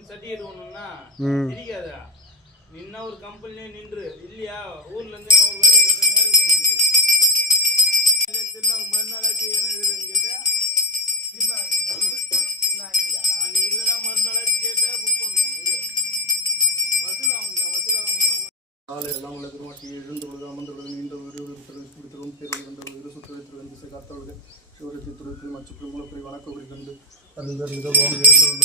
Certificate ஒண்ணுன்னா தெரியாதா? நின்னா ஒரு கம்பெனிலே நின்று இல்லையா ஊர்ல இருந்து ஒரு வேலை இல்ல திருநா மறுநாளாச்சு எனக்கு கேட்டா அன்னைக்கு இல்லைன்னா மறுநாளாச்சு கேட்டா புக் பண்ணுவோம். காலை எல்லாம் உள்ள திருமாட்டி எழுந்துள்ளது அமர்ந்துள்ளது நீண்ட பிடித்ததும் பேர் வந்தது சுற்றுலா திசை காத்தவர்கள் சிவரத்தி துறைக்கு மற்ற மூலப்படி வணக்க குறிக்கொண்டு அறிஞர் மிகவும் எழுந்துள்ள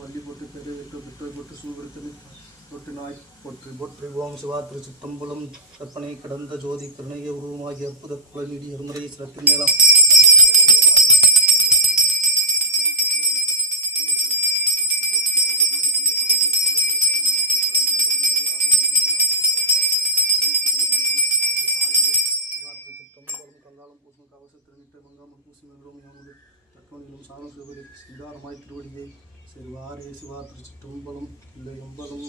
வள்ளி போட்டு பெரு பெற்றோர் போட்டு சூழ்நிலை போட்டு நாய் போற்றி போற்றி ஓம் சிவா திருச்சித்தம்பலம் கற்பனை கடந்த ஜோதி கருணைய உருவமாகிய அற்புத குலநீடி அருமுறை சிரத்தின் மேலாம் கங்காளம் பூசம் கவச திருநிட்ட மங்காமல் பூசி மெல்லும் யாமுது தக்கவனிலும் சாணம் சிவகதி சிங்காரமாய் திருவடியை சிறுவாரே சிவா திருச்சிற்றம்பலம் இல்லை எம்பலம்